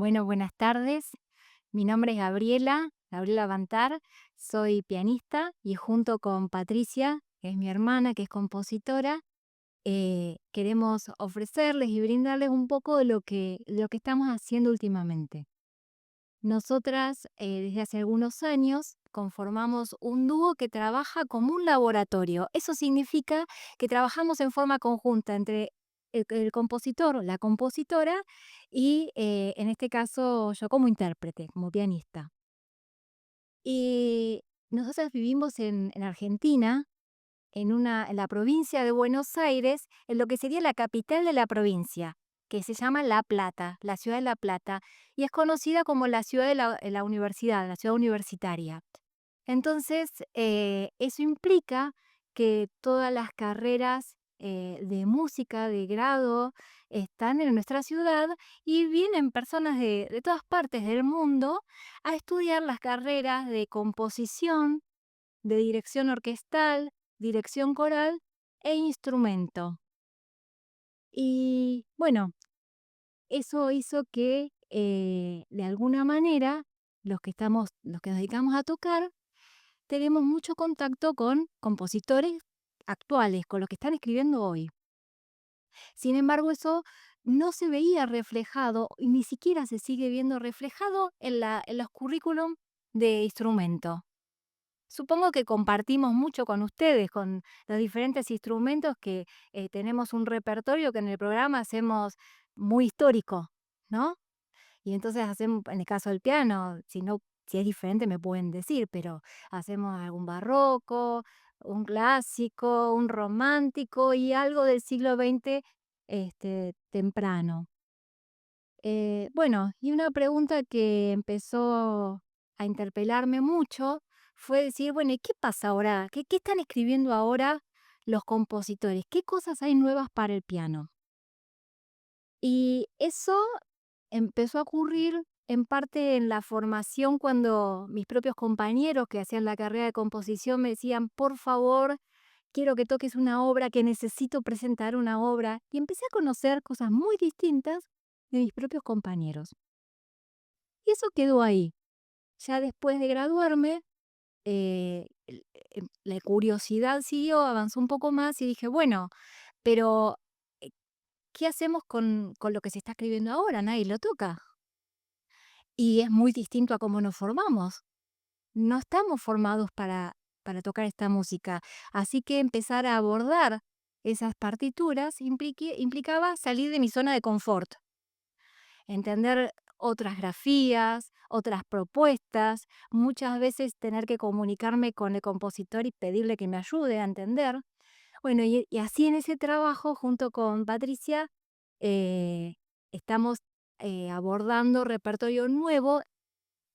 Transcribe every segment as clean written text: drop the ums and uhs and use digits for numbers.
Bueno, buenas tardes. Mi nombre es Gabriela Bantar. Soy pianista y junto con Patricia, que es mi hermana, que es compositora, queremos ofrecerles y brindarles un poco de lo que estamos haciendo últimamente. Nosotras, desde hace algunos años, conformamos un dúo que trabaja como un laboratorio. Eso significa que trabajamos en forma conjunta entre el compositor o la compositora y, en este caso, yo como intérprete, como pianista. Y nosotras vivimos en Argentina, en la provincia de Buenos Aires, en lo que sería la capital de la provincia, que se llama La Plata, la ciudad de La Plata, y es conocida como la ciudad de la universidad, la ciudad universitaria. Entonces, eso implica que todas las carreras de música, de grado, están en nuestra ciudad y vienen personas de todas partes del mundo a estudiar las carreras de composición, de dirección orquestal, dirección coral e instrumento. Y bueno, eso hizo que de alguna manera los que nos dedicamos a tocar, tenemos mucho contacto con compositores actuales, con los que están escribiendo hoy. Sin embargo, eso no se veía reflejado y ni siquiera se sigue viendo reflejado en los currículum de instrumento. Supongo que compartimos mucho con ustedes, con los diferentes instrumentos que tenemos un repertorio que en el programa hacemos muy histórico, ¿no? Y entonces hacemos, en el caso del piano, si no, si es diferente me pueden decir, pero hacemos algún barroco, un clásico, un romántico y algo del siglo XX temprano. Bueno, y una pregunta que empezó a interpelarme mucho fue decir, bueno, ¿y qué pasa ahora? ¿Qué están escribiendo ahora los compositores? ¿Qué cosas hay nuevas para el piano? Y eso empezó a ocurrir en parte en la formación cuando mis propios compañeros que hacían la carrera de composición me decían, por favor, quiero que toques una obra, que necesito presentar una obra. Y empecé a conocer cosas muy distintas de mis propios compañeros. Y eso quedó ahí. Ya después de graduarme, la curiosidad siguió, avanzó un poco más y dije, bueno, pero ¿qué hacemos con lo que se está escribiendo ahora? Nadie lo toca. Y es muy distinto a cómo nos formamos. No estamos formados para tocar esta música. Así que empezar a abordar esas partituras implicaba salir de mi zona de confort, entender otras grafías, otras propuestas, muchas veces tener que comunicarme con el compositor y pedirle que me ayude a entender. Bueno, y así en ese trabajo, junto con Patricia, eh, estamos abordando repertorio nuevo,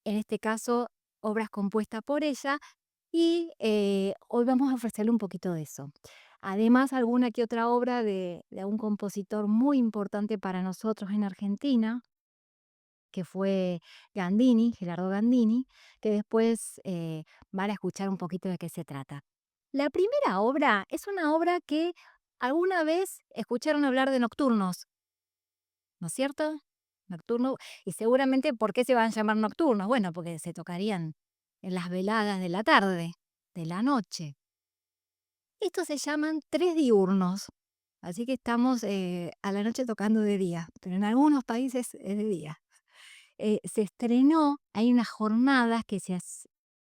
en este caso obras compuestas por ella, y hoy vamos a ofrecerle un poquito de eso. Además, alguna que otra obra de un compositor muy importante para nosotros en Argentina, que fue Gandini, Gerardo Gandini, que después van a escuchar un poquito de qué se trata. La primera obra es una obra que alguna vez escucharon hablar de nocturnos, ¿no es cierto? Nocturno, y seguramente, ¿por qué se van a llamar nocturnos? Bueno, porque se tocarían en las veladas de la tarde, de la noche. Estos se llaman tres diurnos, así que estamos a la noche tocando de día, pero en algunos países es de día. Se estrenó, hay unas jornadas que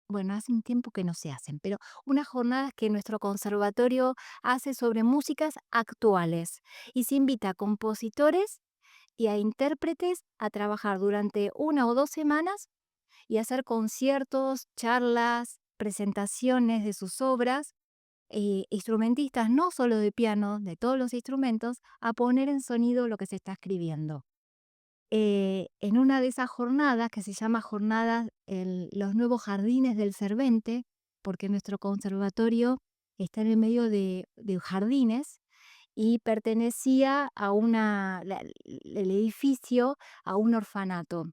bueno, hace un tiempo que no se hacen, pero unas jornadas que nuestro conservatorio hace sobre músicas actuales y se invita a compositores y a intérpretes a trabajar durante 1 o 2 semanas y hacer conciertos, charlas, presentaciones de sus obras, instrumentistas no solo de piano, de todos los instrumentos, a poner en sonido lo que se está escribiendo. En una de esas jornadas, que se llama Jornadas Los Nuevos Jardines del Cervente, porque nuestro conservatorio está en el medio de jardines y pertenecía el edificio a un orfanato.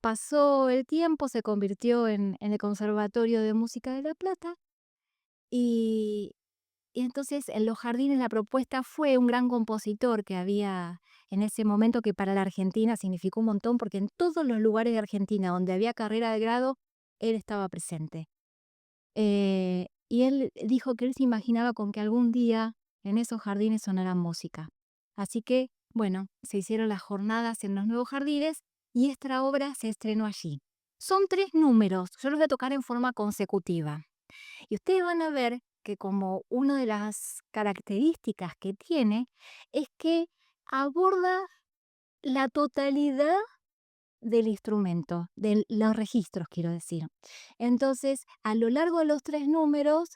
Pasó el tiempo, se convirtió en el Conservatorio de Música de La Plata y entonces en los jardines la propuesta fue un gran compositor que había en ese momento que para la Argentina significó un montón, porque en todos los lugares de Argentina donde había carrera de grado, él estaba presente. Y él dijo que él se imaginaba con que algún día en esos jardines sonara música. Así que, bueno, se hicieron las jornadas en los nuevos jardines y esta obra se estrenó allí. Son 3 números, yo los voy a tocar en forma consecutiva. Y ustedes van a ver que como una de las características que tiene es que aborda la totalidad del instrumento, de los registros, quiero decir. Entonces, a lo largo de los 3 números,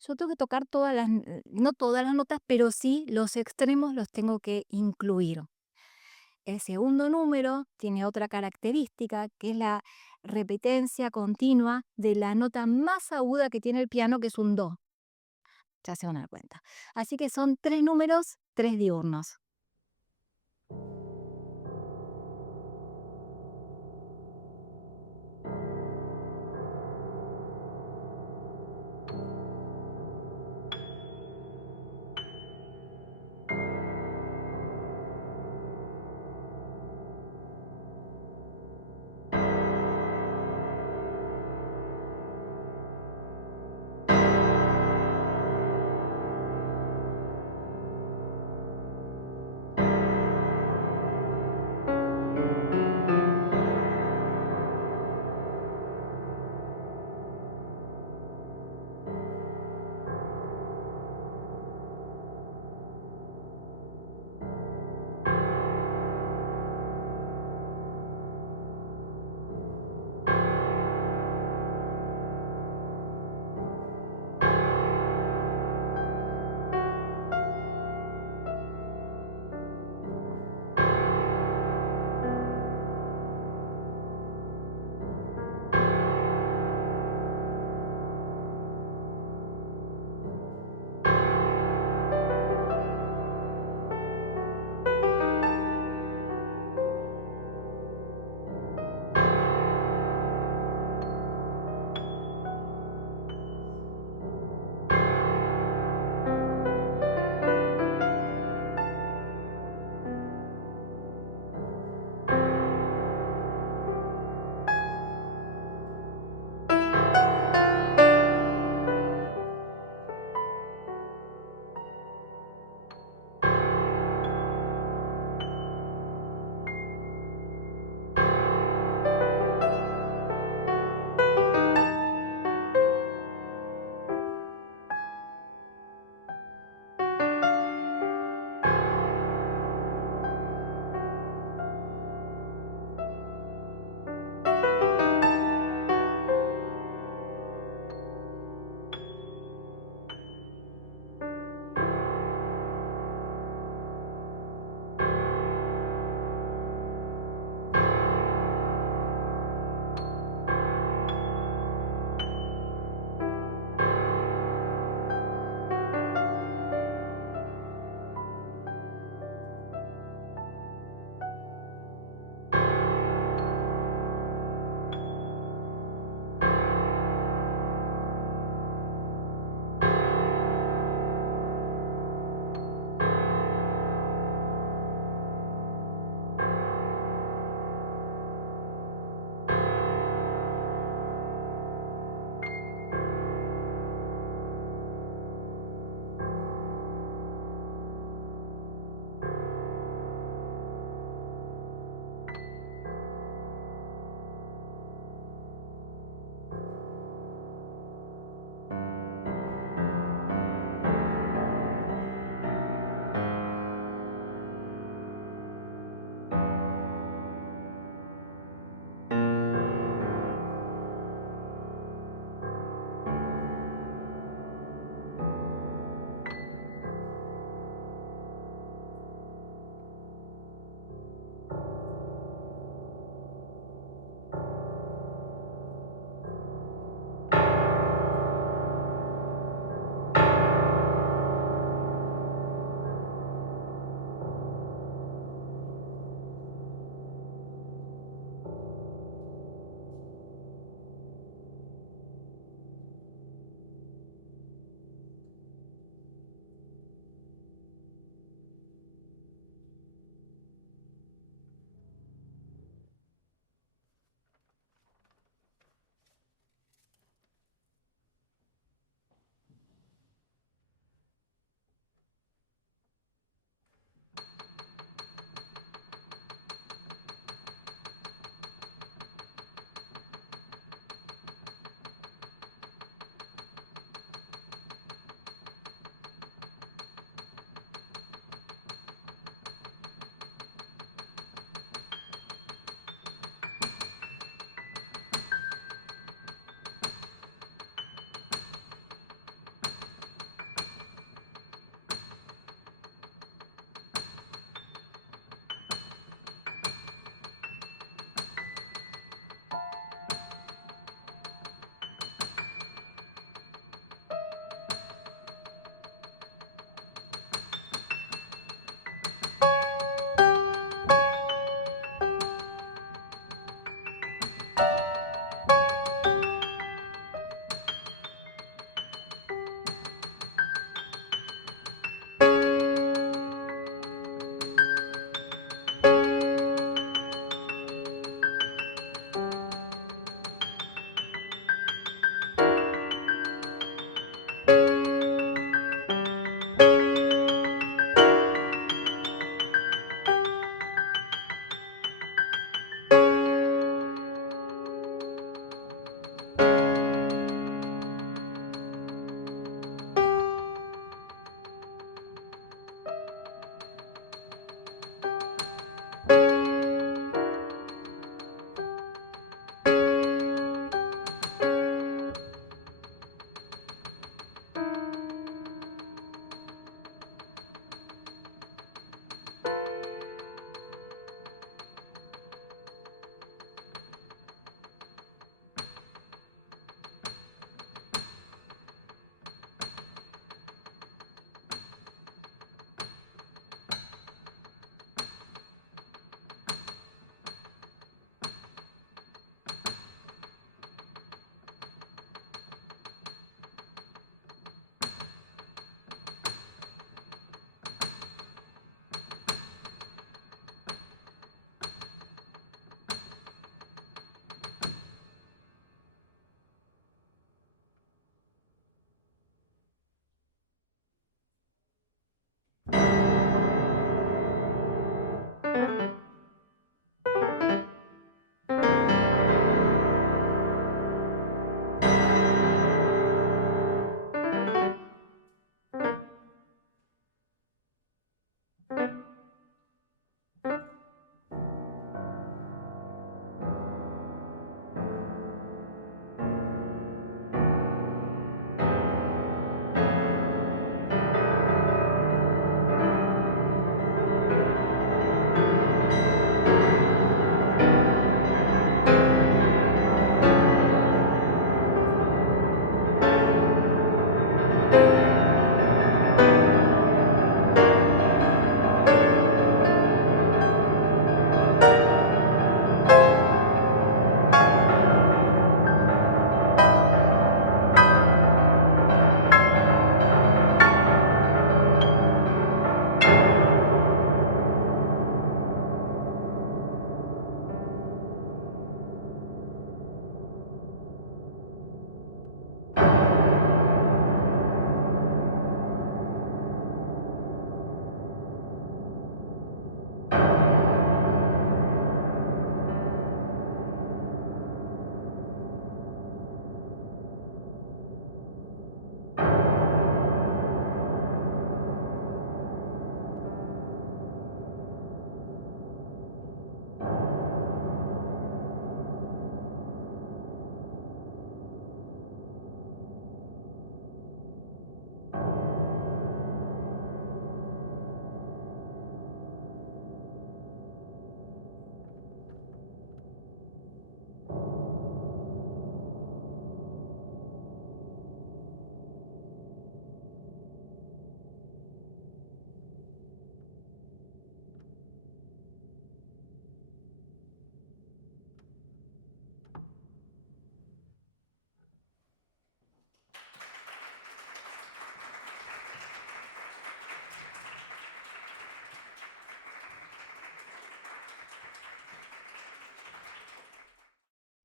yo tengo que tocar todas las, no todas las notas, pero sí los extremos los tengo que incluir. El segundo número tiene otra característica, que es la repetencia continua de la nota más aguda que tiene el piano, que es un do. Ya se van a dar cuenta. Así que son 3 números, 3 diurnos.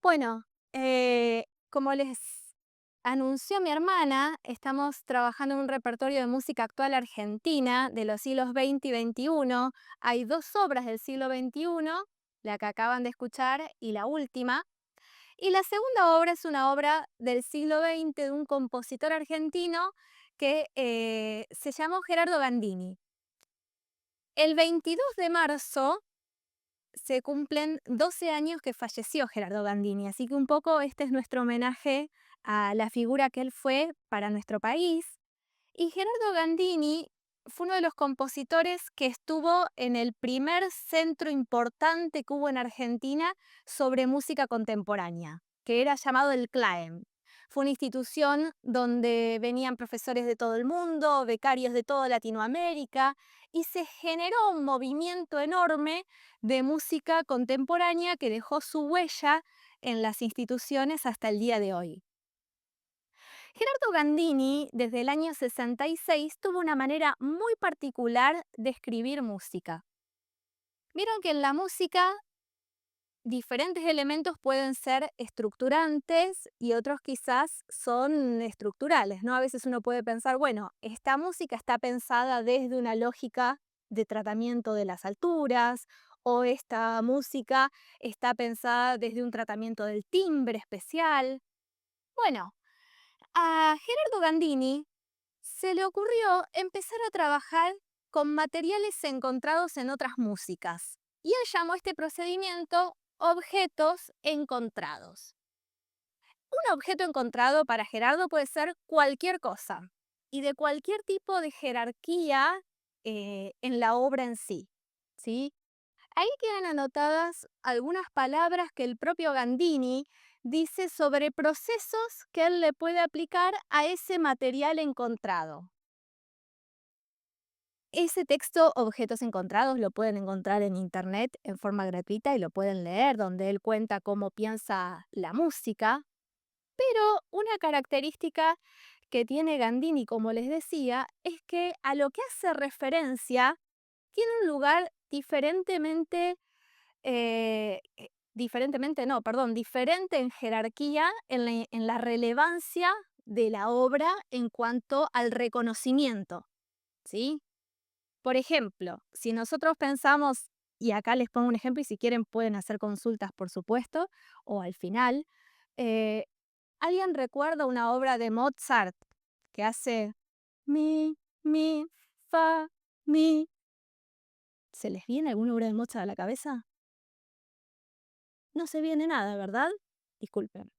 Bueno, como les anunció mi hermana, estamos trabajando en un repertorio de música actual argentina de los siglos XX y XXI. Hay dos obras del siglo XXI, la que acaban de escuchar y la última. Y la segunda obra es una obra del siglo XX de un compositor argentino que se llamó Gerardo Gandini. El 22 de marzo se cumplen 12 años que falleció Gerardo Gandini, así que un poco este es nuestro homenaje a la figura que él fue para nuestro país. Y Gerardo Gandini fue uno de los compositores que estuvo en el primer centro importante que hubo en Argentina sobre música contemporánea, que era llamado el CLAEM. Fue una institución donde venían profesores de todo el mundo, becarios de toda Latinoamérica, y se generó un movimiento enorme de música contemporánea que dejó su huella en las instituciones hasta el día de hoy. Gerardo Gandini, desde el año 66, tuvo una manera muy particular de escribir música. Vieron que en la música diferentes elementos pueden ser estructurantes y otros quizás son estructurales, ¿no? A veces uno puede pensar, bueno, esta música está pensada desde una lógica de tratamiento de las alturas, o esta música está pensada desde un tratamiento del timbre especial. Bueno, a Gerardo Gandini se le ocurrió empezar a trabajar con materiales encontrados en otras músicas, y él llamó este procedimiento objetos encontrados. Un objeto encontrado para Gerardo puede ser cualquier cosa y de cualquier tipo de jerarquía en la obra en sí, ¿sí? Ahí quedan anotadas algunas palabras que el propio Gandini dice sobre procesos que él le puede aplicar a ese material encontrado. Ese texto, Objetos Encontrados, lo pueden encontrar en internet en forma gratuita y lo pueden leer, donde él cuenta cómo piensa la música. Pero una característica que tiene Gandini, como les decía, es que a lo que hace referencia tiene un lugar diferentemente no, perdón, diferente en jerarquía, en la relevancia de la obra en cuanto al reconocimiento, ¿sí? Por ejemplo, si nosotros pensamos, y acá les pongo un ejemplo y si quieren pueden hacer consultas, por supuesto, o al final, eh, ¿alguien recuerda una obra de Mozart que hace mi, fa, mi? ¿Se les viene alguna obra de Mozart a la cabeza? No se viene nada, ¿verdad? Disculpen.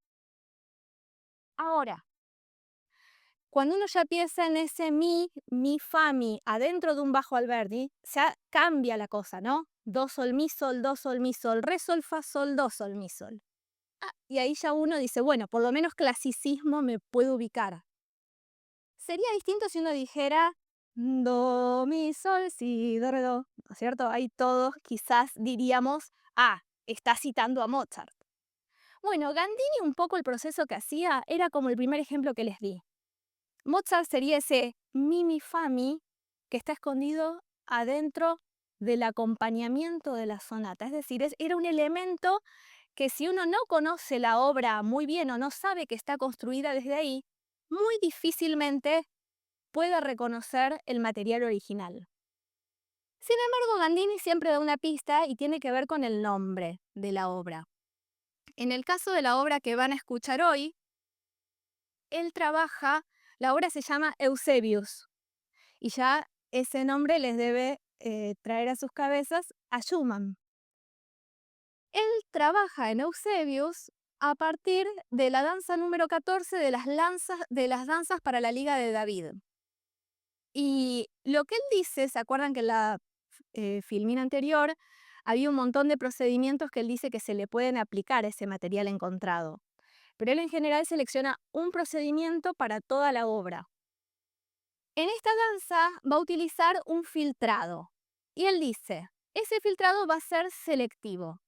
Ahora, cuando uno ya piensa en ese mi, fa, mi, adentro de un bajo Alberdi, ya cambia la cosa, ¿no? Do, sol, mi, sol, re, sol, fa, sol, do, sol, mi, sol. Ah, y ahí ya uno dice, bueno, por lo menos clasicismo me puedo ubicar. Sería distinto si uno dijera do, mi, sol, si, do, re, do, ¿no es cierto? Ahí todos quizás diríamos, ah, está citando a Mozart. Bueno, Gandini un poco el proceso que hacía era como el primer ejemplo que les di. Mozart sería ese mi, mi, fa, mi que está escondido adentro del acompañamiento de la sonata. Es decir, era un elemento que si uno no conoce la obra muy bien o no sabe que está construida desde ahí, muy difícilmente puede reconocer el material original. Sin embargo, Gandini siempre da una pista y tiene que ver con el nombre de la obra. En el caso de la obra que van a escuchar hoy, él trabaja, la obra se llama Eusebius, y ya ese nombre les debe traer a sus cabezas a Schumann. Él trabaja en Eusebius a partir de la danza número 14 de las danzas para la Liga de David. Y lo que él dice, ¿se acuerdan que en la filmina anterior había un montón de procedimientos que él dice que se le pueden aplicar a ese material encontrado? Pero él en general selecciona un procedimiento para toda la obra. En esta danza va a utilizar un filtrado. Y él dice, ese filtrado va a ser selectivo.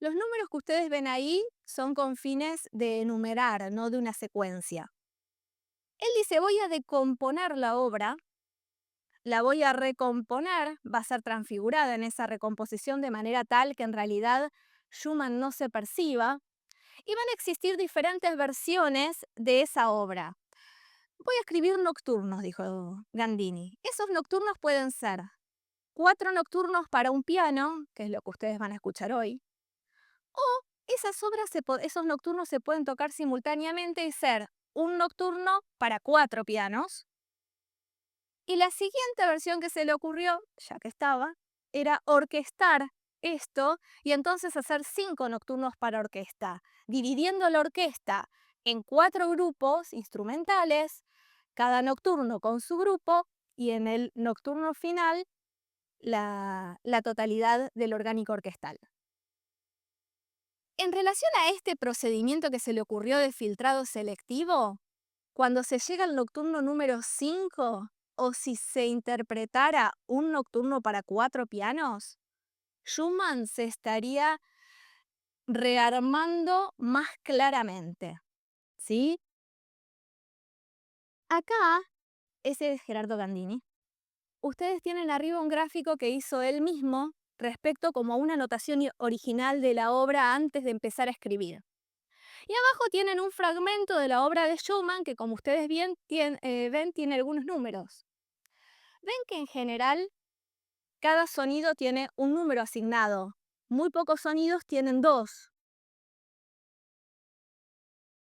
Los números que ustedes ven ahí son con fines de enumerar, no de una secuencia. Él dice, voy a decomponer la obra, la voy a recomponer, va a ser transfigurada en esa recomposición de manera tal que en realidad Schumann no se perciba. Y van a existir diferentes versiones de esa obra. Voy a escribir nocturnos, dijo Gandini. Esos nocturnos pueden ser 4 nocturnos para un piano, que es lo que ustedes van a escuchar hoy, o esos nocturnos se pueden tocar simultáneamente y ser un nocturno para 4 pianos. Y la siguiente versión que se le ocurrió, ya que estaba, era orquestar esto y entonces hacer 5 nocturnos para orquesta, dividiendo la orquesta en 4 grupos instrumentales, cada nocturno con su grupo, y en el nocturno final la totalidad del orgánico orquestal. En relación a este procedimiento que se le ocurrió de filtrado selectivo, cuando se llega al nocturno número 5, o si se interpretara un nocturno para 4 pianos, Schumann se estaría rearmando más claramente, ¿sí? Acá, ese es Gerardo Gandini. Ustedes tienen arriba un gráfico que hizo él mismo respecto como a una anotación original de la obra antes de empezar a escribir. Y abajo tienen un fragmento de la obra de Schumann que, como ustedes ven, tiene algunos números. Ven que en general cada sonido tiene un número asignado. Muy pocos sonidos tienen 2.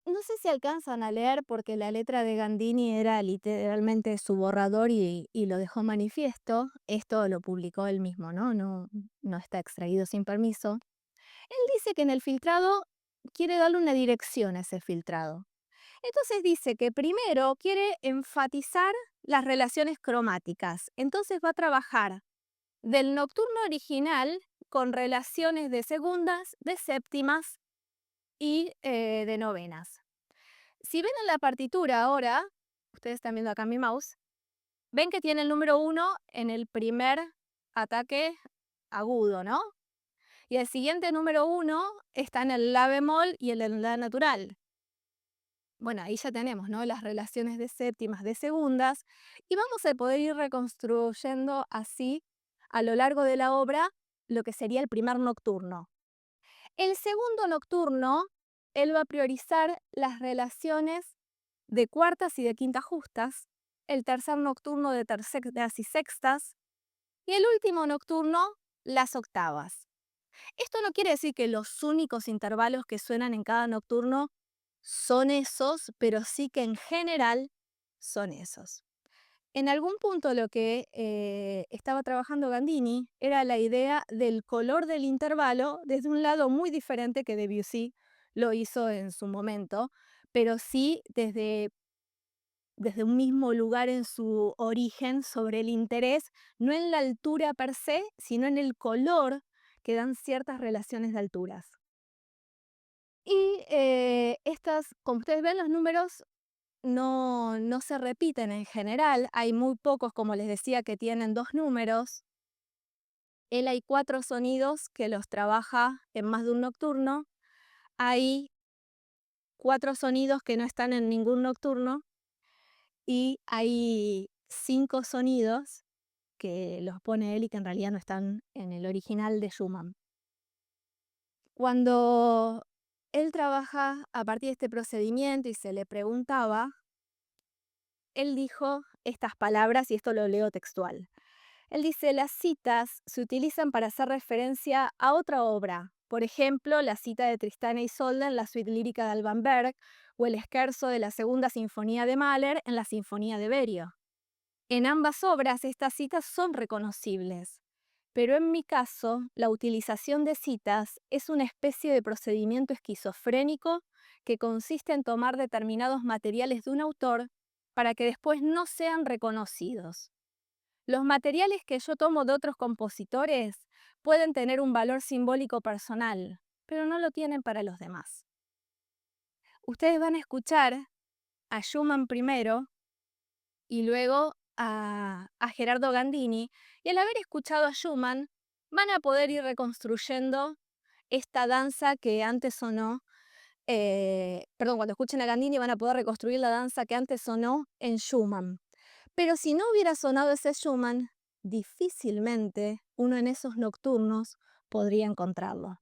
No sé si alcanzan a leer porque la letra de Gandini era literalmente su borrador y lo dejó manifiesto. Esto lo publicó él mismo, ¿no? No está extraído sin permiso. Él dice que en el filtrado quiere darle una dirección a ese filtrado. Entonces dice que primero quiere enfatizar las relaciones cromáticas. Entonces va a trabajar del nocturno original con relaciones de segundas, de séptimas y de novenas. Si ven en la partitura ahora, ustedes están viendo acá mi mouse, ven que tiene el número 1 en el primer ataque agudo, ¿no? Y el siguiente número 1 está en el la bemol y en el la natural. Bueno, ahí ya tenemos, ¿no?, las relaciones de séptimas, de segundas, y vamos a poder ir reconstruyendo así a lo largo de la obra lo que sería el primer nocturno. El segundo nocturno, él va a priorizar las relaciones de cuartas y de quintas justas, el tercer nocturno de terceras y sextas, y el último nocturno, las octavas. Esto no quiere decir que los únicos intervalos que suenan en cada nocturno son esos, pero sí que en general son esos. En algún punto lo que estaba trabajando Gandini era la idea del color del intervalo desde un lado muy diferente que Debussy lo hizo en su momento, pero sí desde un mismo lugar en su origen sobre el interés, no en la altura per se, sino en el color que dan ciertas relaciones de alturas. Y como ustedes ven, los números no se repiten en general. Hay muy pocos, como les decía, que tienen 2 números. Él hay 4 sonidos que los trabaja en más de un nocturno. Hay 4 sonidos que no están en ningún nocturno. Y hay 5 sonidos que los pone él y que en realidad no están en el original de Schumann. Cuando él trabaja a partir de este procedimiento y se le preguntaba, él dijo estas palabras, y esto lo leo textual. Él dice: las citas se utilizan para hacer referencia a otra obra, por ejemplo, la cita de Tristán e Isolda en la suite lírica de Alban Berg, o el scherzo de la segunda sinfonía de Mahler en la sinfonía de Berio. En ambas obras estas citas son reconocibles, pero en mi caso, la utilización de citas es una especie de procedimiento esquizofrénico que consiste en tomar determinados materiales de un autor para que después no sean reconocidos. Los materiales que yo tomo de otros compositores pueden tener un valor simbólico personal, pero no lo tienen para los demás. Ustedes van a escuchar a Schumann primero y luego a Gerardo Gandini, y al haber escuchado a Schumann van a poder ir reconstruyendo esta danza que antes sonó, cuando escuchen a Gandini van a poder reconstruir la danza que antes sonó en Schumann. Pero si no hubiera sonado ese Schumann, difícilmente uno en esos nocturnos podría encontrarlo.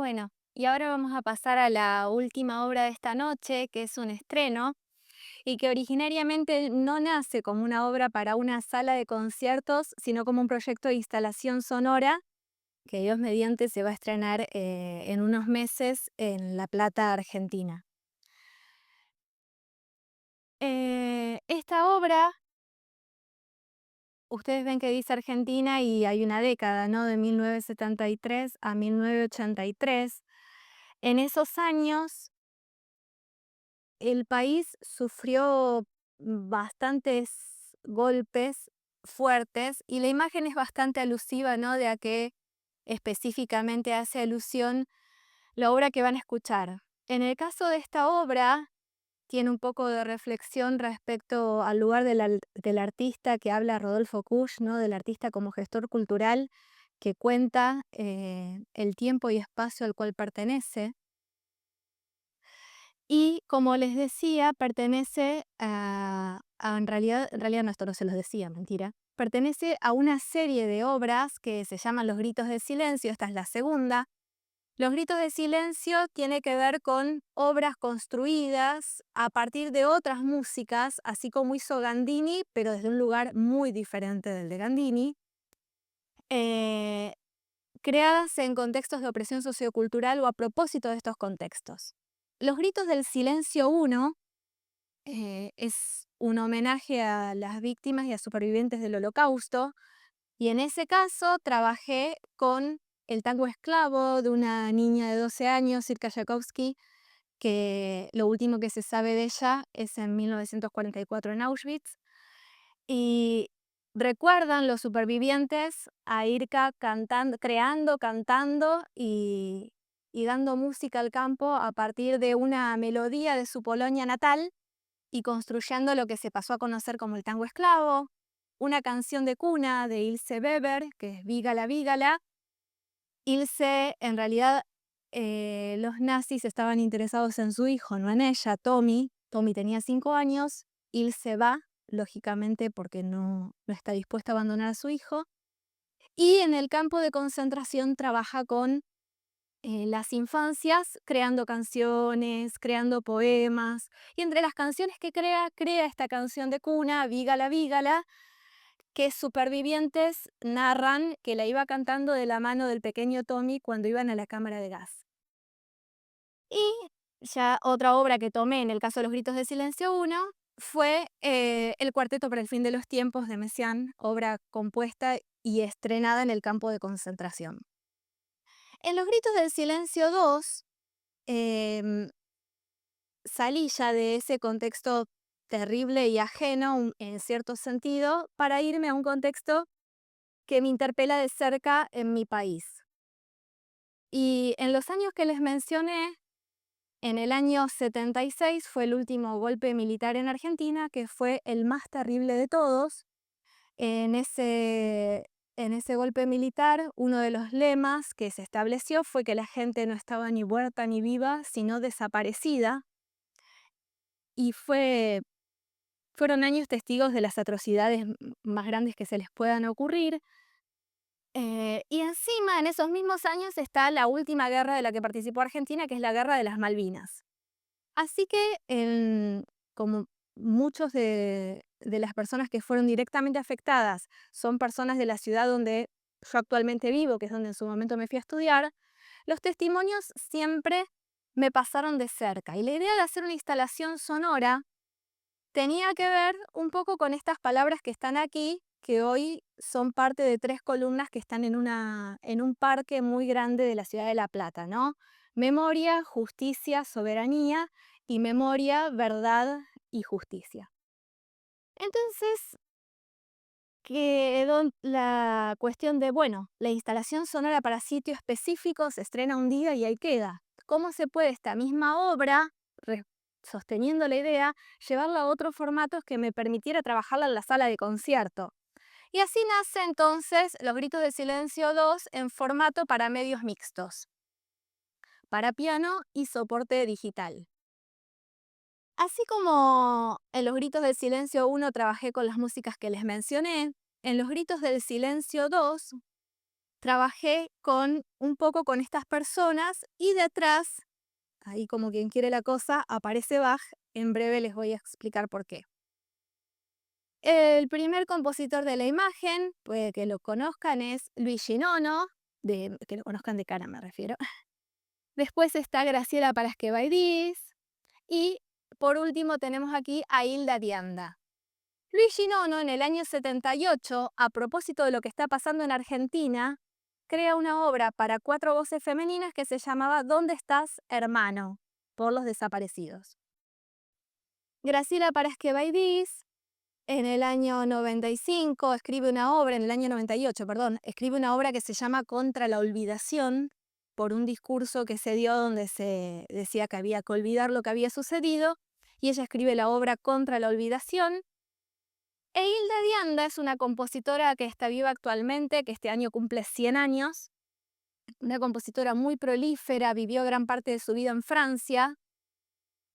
Bueno, y ahora vamos a pasar a la última obra de esta noche, que es un estreno y que originariamente no nace como una obra para una sala de conciertos, sino como un proyecto de instalación sonora que Dios mediante se va a estrenar en unos meses en La Plata, Argentina. Esta obra, ustedes ven que dice Argentina y hay una década, ¿no? De 1973 a 1983. En esos años el país sufrió bastantes golpes fuertes y la imagen es bastante alusiva, ¿no? De a qué específicamente hace alusión la obra que van a escuchar. En el caso de esta obra, tiene un poco de reflexión respecto al lugar del artista que habla Rodolfo Kusch, ¿no? Del artista como gestor cultural que cuenta el tiempo y espacio al cual pertenece. Y como les decía, pertenece en realidad no, esto no se los decía, mentira. Pertenece a una serie de obras que se llaman Los Gritos de Silencio, esta es la segunda. Los Gritos de Silencio tiene que ver con obras construidas a partir de otras músicas, así como hizo Gandini, pero desde un lugar muy diferente del de Gandini, eh, creadas en contextos de opresión sociocultural o a propósito de estos contextos. Los Gritos del Silencio 1 es un homenaje a las víctimas y a supervivientes del Holocausto, y en ese caso trabajé con el tango esclavo de una niña de 12 años, Sirka Jakowski, que lo último que se sabe de ella es en 1944 en Auschwitz. Y recuerdan los supervivientes a Irka cantando, creando, cantando y dando música al campo a partir de una melodía de su Polonia natal y construyendo lo que se pasó a conocer como el tango esclavo, una canción de cuna de Ilse Weber, que es Vígala, Vígala. Ilse, en realidad, los nazis estaban interesados en su hijo, no en ella, Tommy. Tommy tenía 5 años, Ilse va, lógicamente porque no está dispuesta a abandonar a su hijo. Y en el campo de concentración trabaja con las infancias, creando canciones, creando poemas. Y entre las canciones que crea esta canción de cuna, Vígala, Vígala, que supervivientes narran que la iba cantando de la mano del pequeño Tommy cuando iban a la cámara de gas. Y ya otra obra que tomé en el caso de Los Gritos de Silencio 1 fue El Cuarteto para el Fin de los Tiempos de Messiaen, obra compuesta y estrenada en el campo de concentración. En Los Gritos del Silencio 2 em, salí ya de ese contexto terrible y ajeno en cierto sentido para irme a un contexto que me interpela de cerca en mi país. Y en los años que les mencioné, en el año 76 fue el último golpe militar en Argentina, que fue el más terrible de todos. En ese golpe militar, uno de los lemas que se estableció fue que la gente no estaba ni muerta ni viva, sino desaparecida. Y fueron años testigos de las atrocidades más grandes que se les puedan ocurrir. Y encima, en esos mismos años, está la última guerra de la que participó Argentina, que es la Guerra de las Malvinas. Así que, como muchos de las personas que fueron directamente afectadas son personas de la ciudad donde yo actualmente vivo, que es donde en su momento me fui a estudiar, los testimonios siempre me pasaron de cerca. Y la idea de hacer una instalación sonora tenía que ver un poco con estas palabras que están aquí, que hoy son parte de 3 columnas que están en un parque muy grande de la ciudad de La Plata, ¿no? Memoria, justicia, soberanía y memoria, verdad y justicia. Entonces quedó la cuestión de, bueno, la instalación sonora para sitio específico se estrena un día y ahí queda. ¿Cómo se puede esta misma obra, sosteniendo la idea, llevarla a otros formatos que me permitiera trabajarla en la sala de concierto? Y así nace entonces Los Gritos de Silencio 2 en formato para medios mixtos, para piano y soporte digital. Así como en Los Gritos del Silencio 1 trabajé con las músicas que les mencioné, en Los Gritos del Silencio 2 trabajé un poco con estas personas y detrás, ahí como quien quiere la cosa, aparece Bach. En breve les voy a explicar por qué. El primer compositor de la imagen, puede que lo conozcan, es Luigi Nono, que lo conozcan de cara me refiero. Después está Graciela Parasquevaidiz y por último tenemos aquí a Hilda Dianda. Luigi Nono en el año 78, a propósito de lo que está pasando en Argentina, crea una obra para 4 voces femeninas que se llamaba ¿Dónde estás, hermano?, por los desaparecidos. Graciela Parasquevaidiz en el año 95 escribe una obra, en el año 98, perdón, escribe una obra que se llama Contra la olvidación, por un discurso que se dio donde se decía que había que olvidar lo que había sucedido, y ella escribe la obra Contra la olvidación. E Hilda Dianda es una compositora que está viva actualmente, que este año cumple 100 años, una compositora muy prolífera, vivió gran parte de su vida en Francia,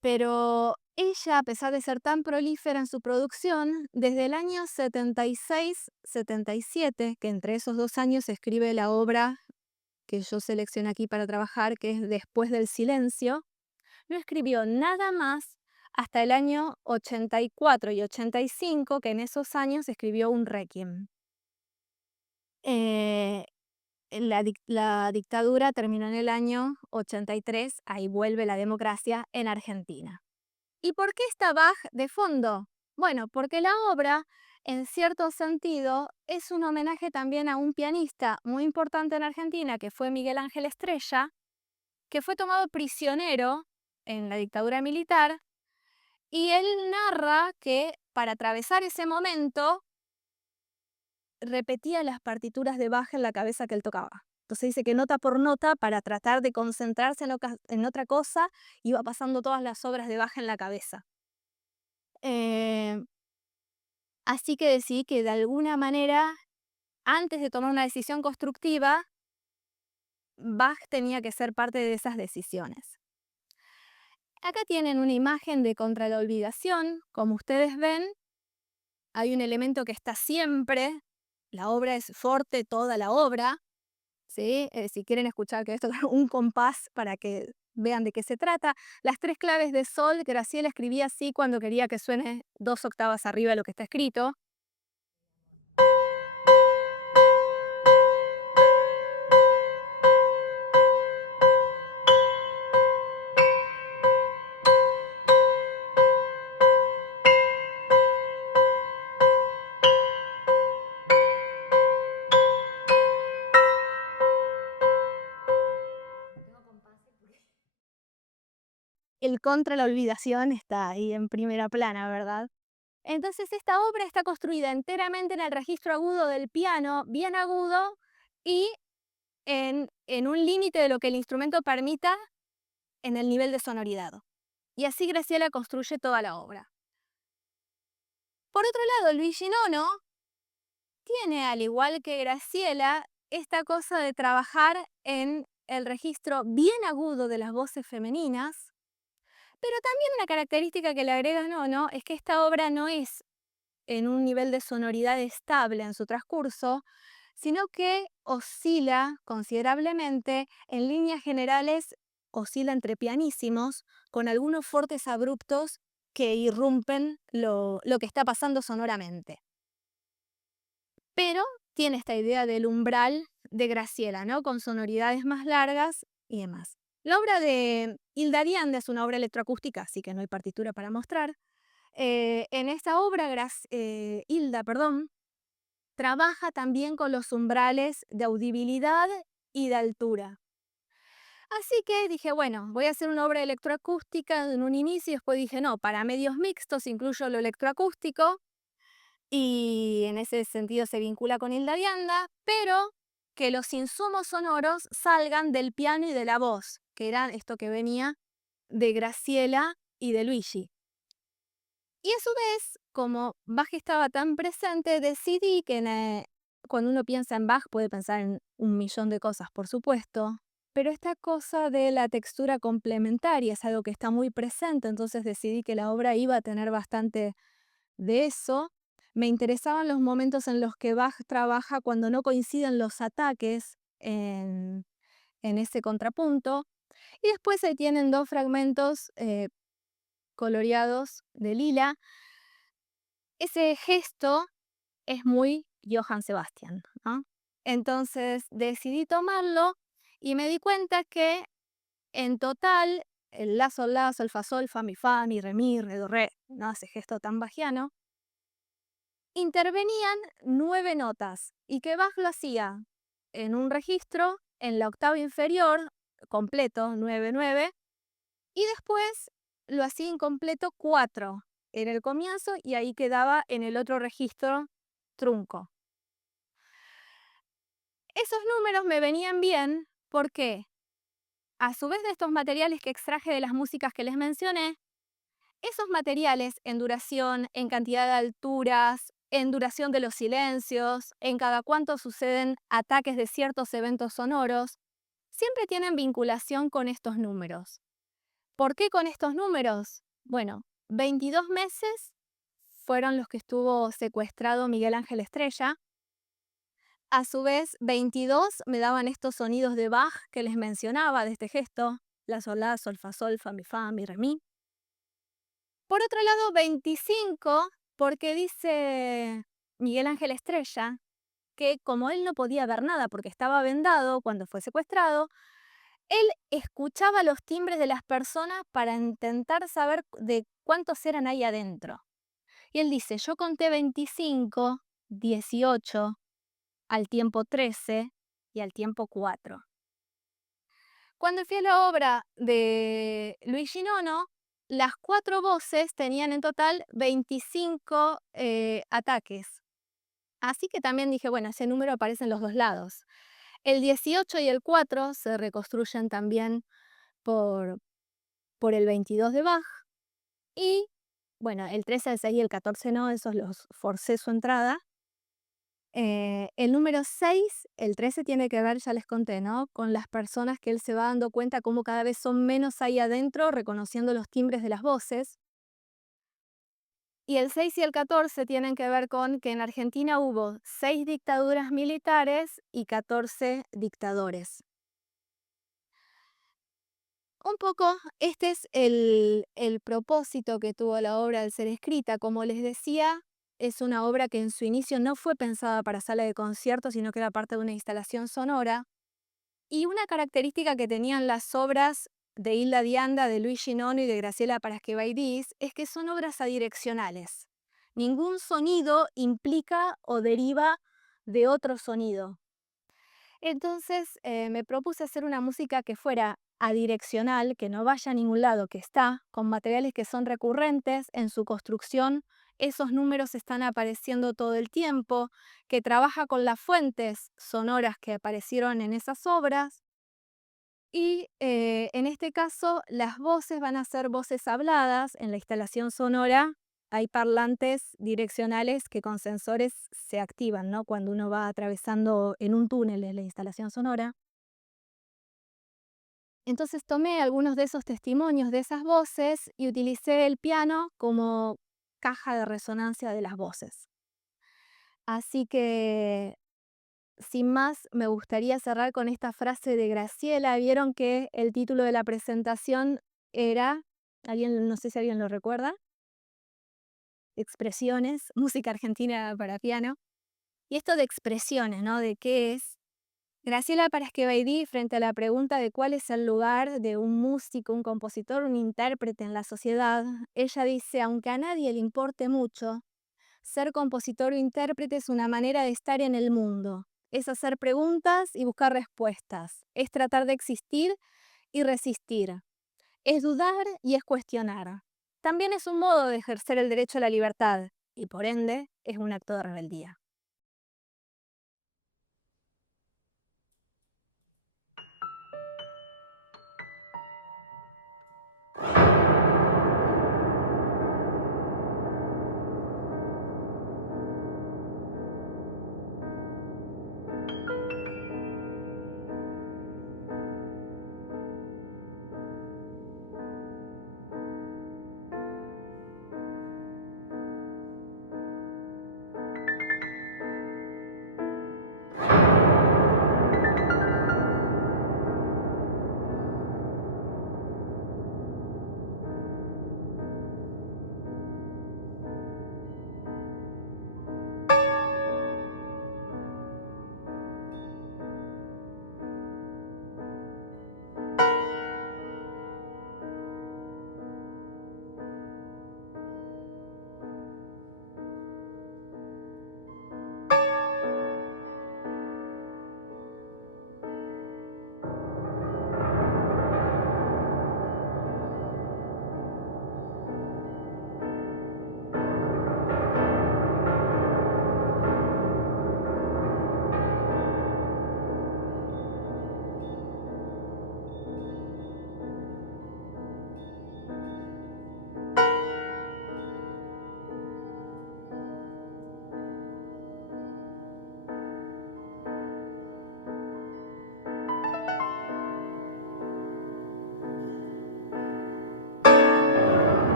pero ella, a pesar de ser tan prolífera en su producción, desde el año 76-77, que entre esos 2 años escribe la obra que yo seleccioné aquí para trabajar, que es Después del silencio, no escribió nada más hasta el año 84 y 85, que en esos años escribió un requiem. Eh, la dictadura terminó en el año 83, ahí vuelve la democracia en Argentina. ¿Y por qué está Bach de fondo? Bueno, porque la obra, en cierto sentido, es un homenaje también a un pianista muy importante en Argentina, que fue Miguel Ángel Estrella, que fue tomado prisionero en la dictadura militar, y él narra que para atravesar ese momento repetía las partituras de Bach en la cabeza que él tocaba. Entonces dice que nota por nota, para tratar de concentrarse en otra cosa, iba pasando todas las obras de Bach en la cabeza. Eh, Así que decidí que de alguna manera, antes de tomar una decisión constructiva, Bach tenía que ser parte de esas decisiones. Acá tienen una imagen de Contra la olvidación. Como ustedes ven, hay un elemento que está siempre. La obra es forte, toda la obra, ¿sí? Si quieren escuchar que esto es un compás para que vean de qué se trata. Las 3 claves de sol, Graciela escribía así cuando quería que suene 2 octavas arriba de lo que está escrito. El Contra la olvidación está ahí en primera plana, ¿verdad? Entonces esta obra está construida enteramente en el registro agudo del piano, bien agudo, y en un límite de lo que el instrumento permita en el nivel de sonoridad. Y así Graciela construye toda la obra. Por otro lado, Luigi Nono tiene, al igual que Graciela, esta cosa de trabajar en el registro bien agudo de las voces femeninas, pero también una característica que le agrega Nono es que esta obra no es en un nivel de sonoridad estable en su transcurso, sino que oscila considerablemente. En líneas generales oscila entre pianísimos, con algunos fuertes abruptos que irrumpen lo que está pasando sonoramente. Pero tiene esta idea del umbral de Graciela, ¿no? Con sonoridades más largas y demás. La obra de Hilda Dianda es una obra electroacústica, así que no hay partitura para mostrar. En esta obra, Hilda, trabaja también con los umbrales de audibilidad y de altura. Así que dije, bueno, voy a hacer una obra electroacústica en un inicio, y después dije, no, para medios mixtos incluyo lo electroacústico, y en ese sentido se vincula con Hilda Dianda, pero que los insumos sonoros salgan del piano y de la voz, que era esto que venía de Graciela y de Luigi. Y a su vez, como Bach estaba tan presente, decidí que cuando uno piensa en Bach puede pensar en un millón de cosas, por supuesto, pero esta cosa de la textura complementaria es algo que está muy presente, entonces decidí que la obra iba a tener bastante de eso. Me interesaban los momentos en los que Bach trabaja cuando no coinciden los ataques en ese contrapunto. Y después se tienen dos fragmentos coloreados de lila. Ese gesto es muy Johann Sebastian, ¿no? Entonces decidí tomarlo y me di cuenta que en total el la, sol, fa, mi, re, do, re, ¿no? Ese gesto tan bajiano, intervenían 9 notas y que Bach lo hacía en un registro, en la octava inferior, completo, 9, 9, y después lo hacía incompleto 4 en el comienzo y ahí quedaba en el otro registro trunco. Esos números me venían bien porque, a su vez de estos materiales que extraje de las músicas que les mencioné, esos materiales en duración, en cantidad de alturas, en duración de los silencios, en cada cuánto suceden ataques de ciertos eventos sonoros, siempre tienen vinculación con estos números. ¿Por qué con estos números? Bueno, 22 meses fueron los que estuvo secuestrado Miguel Ángel Estrella. A su vez, 22 me daban estos sonidos de Bach que les mencionaba, de este gesto, la, sol, fa, mi, re, mi. Por otro lado, 25, porque dice Miguel Ángel Estrella que como él no podía ver nada porque estaba vendado cuando fue secuestrado, él escuchaba los timbres de las personas para intentar saber de cuántos eran ahí adentro. Y él dice, yo conté 25, 18, al tiempo 13 y al tiempo 4. Cuando fui a la obra de Luigi Nono, las 4 voces tenían en total 25 ataques. Así que también dije, bueno, ese número aparece en los dos lados. El 18 y el 4 se reconstruyen también por, por el 22 de Bach. Y bueno, el 13, el 6 y el 14 no, esos los forcé su entrada. El número 6, el 13 tiene que ver, ya les conté, ¿no? Con las personas que él se va dando cuenta cómo cada vez son menos ahí adentro, reconociendo los timbres de las voces. Y el 6 y el 14 tienen que ver con que en Argentina hubo 6 dictaduras militares y 14 dictadores. Un poco, este es el propósito que tuvo la obra al ser escrita. Como les decía, es una obra que en su inicio no fue pensada para sala de conciertos, sino que era parte de una instalación sonora. Y una característica que tenían las obras de Hilda Dianda, de Luigi Nono y de Graciela Parasquevaidiz es que son obras adireccionales. Ningún sonido implica o deriva de otro sonido. Entonces me propuse hacer una música que fuera adireccional, que no vaya a ningún lado, que está, con materiales que son recurrentes en su construcción. Esos números están apareciendo todo el tiempo, que trabaja con las fuentes sonoras que aparecieron en esas obras. Y en este caso, las voces van a ser voces habladas. En la instalación sonora hay parlantes direccionales que con sensores se activan, ¿no? Cuando uno va atravesando en un túnel de la instalación sonora. Entonces tomé algunos de esos testimonios de esas voces y utilicé el piano como caja de resonancia de las voces. Así que, sin más, me gustaría cerrar con esta frase de Graciela. Vieron que el título de la presentación era, no sé si alguien lo recuerda, Expresiones, música argentina para piano. Y esto de expresiones, ¿no? ¿De qué es? Graciela Parasquevaidiz, frente a la pregunta de cuál es el lugar de un músico, un compositor, un intérprete en la sociedad, ella dice, aunque a nadie le importe mucho, ser compositor o intérprete es una manera de estar en el mundo. Es hacer preguntas y buscar respuestas. Es tratar de existir y resistir. Es dudar y es cuestionar. También es un modo de ejercer el derecho a la libertad y por ende es un acto de rebeldía.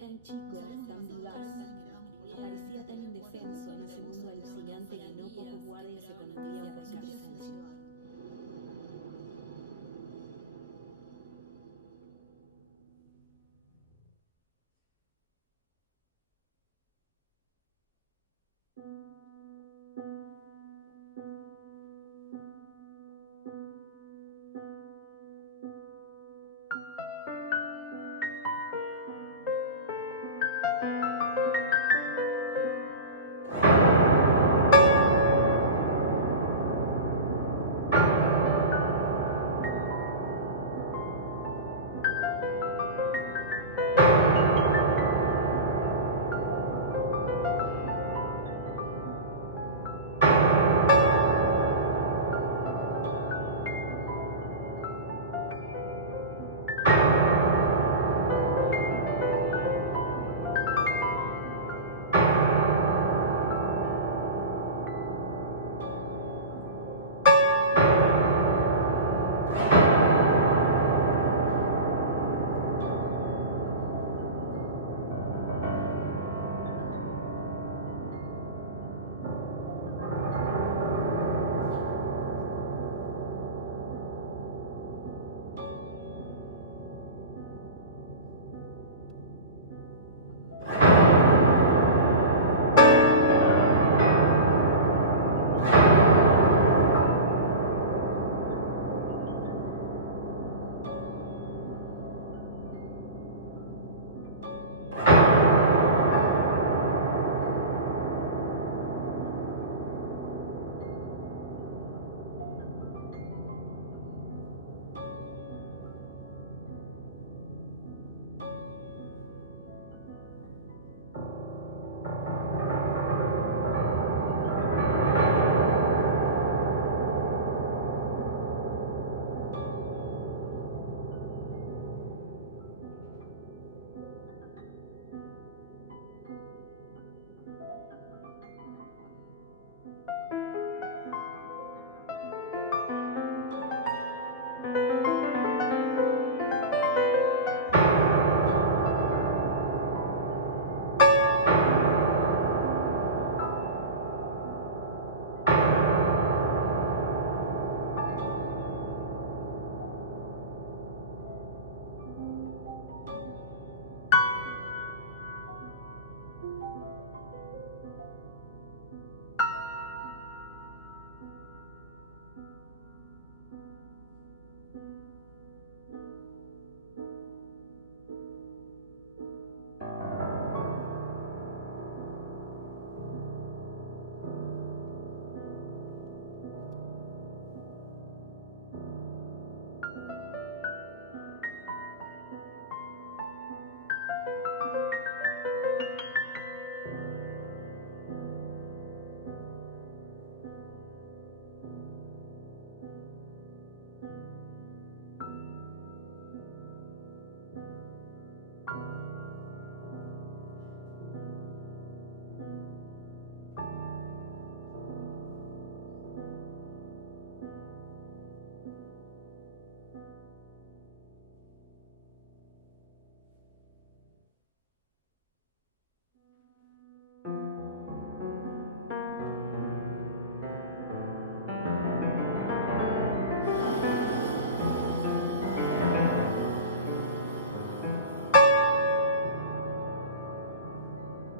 tan chico, tan fugaz, aparecía tan indefenso en ese mundo alucinante que no pocos guardias se conmovían por su presencia.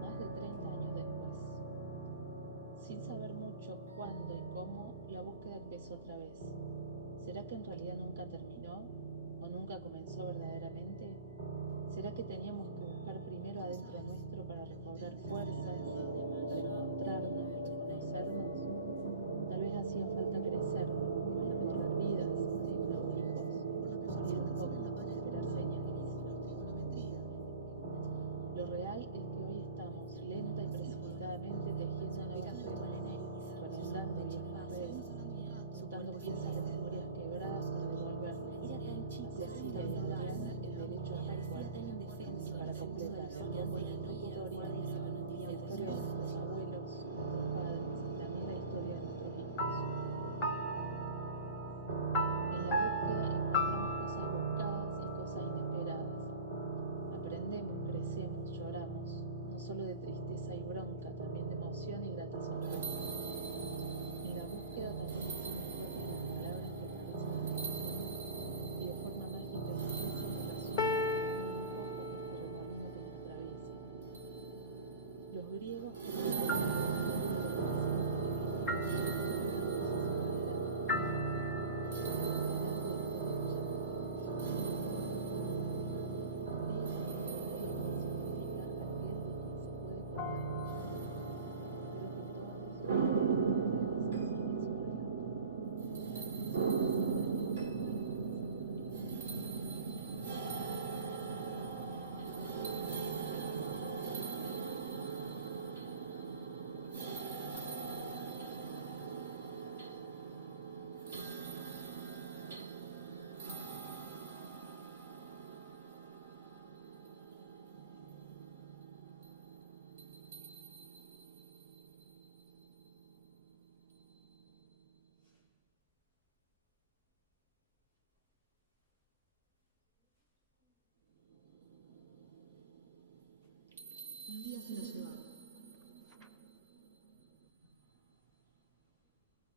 Más de 30 años después. Sin saber mucho cuándo y cómo, la búsqueda empezó otra vez. ¿Será que en realidad nunca terminó? ¿O nunca comenzó verdaderamente? ¿Será que teníamos que buscar primero adentro nuestro para recobrar fuerzas, para encontrarnos, reconocernos? Tal vez hacía falta crecer, recorrer vidas, tener nuevos hijos, morir un poco, esperar señales. Lo real es que hoy estamos lenta y precipitadamente tejiendo nuevas redes, remendando viejas redes, juntando piezas de memorias quebradas para devolvernos, a Cecilia y a Adriana, el derecho a estar igual, para completar el mundo y Los griegos Un día se lo llevaron.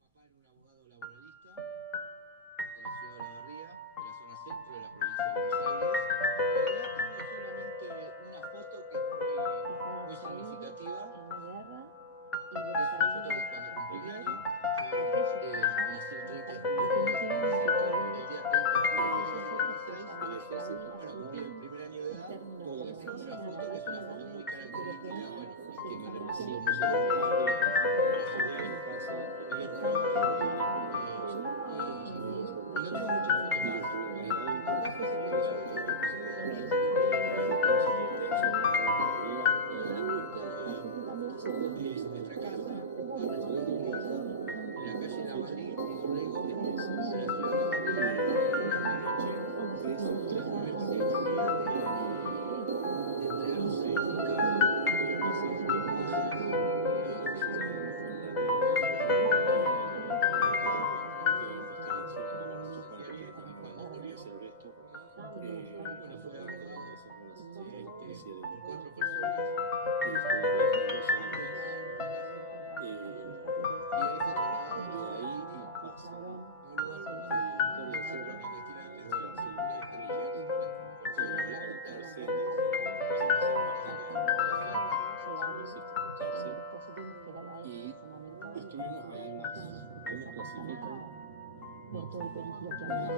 Papá era un abogado laboralista de la ciudad de Olavarría, de la zona centro de la provincia de Buenos Aires. En realidad tengo solamente una foto que es muy significativa, en la guerra y que los es una foto de cuando cumplí un año. Yo nací el 30 de julio de 1945, el día 30 de julio de 1946, bueno, cumplí el primer año de edad. Es una foto que es una foto muy característica, bueno, y que me representa mucho la ciudad, viví en Rosario, y no tengo muchas fotos más. Dos fotos que tengo de Buenos Aires. La puerta de nuestra casa, donde estuvimos en la calle La Madrid y Dorrego, en la ciudad de La Madrid, a la noche. Es un momento que termina de entregar un significado bueno, fue abordado por 4 personas y ahí fue trasladado a la ciudad de La Madrid, a un lugar donde el centro clandestino de detención circula y terminó siendo la Quinta de los Pines, cerca de la ciudad de Y estuvimos ahí más, ahí nos clasifican. por todo el periplo que había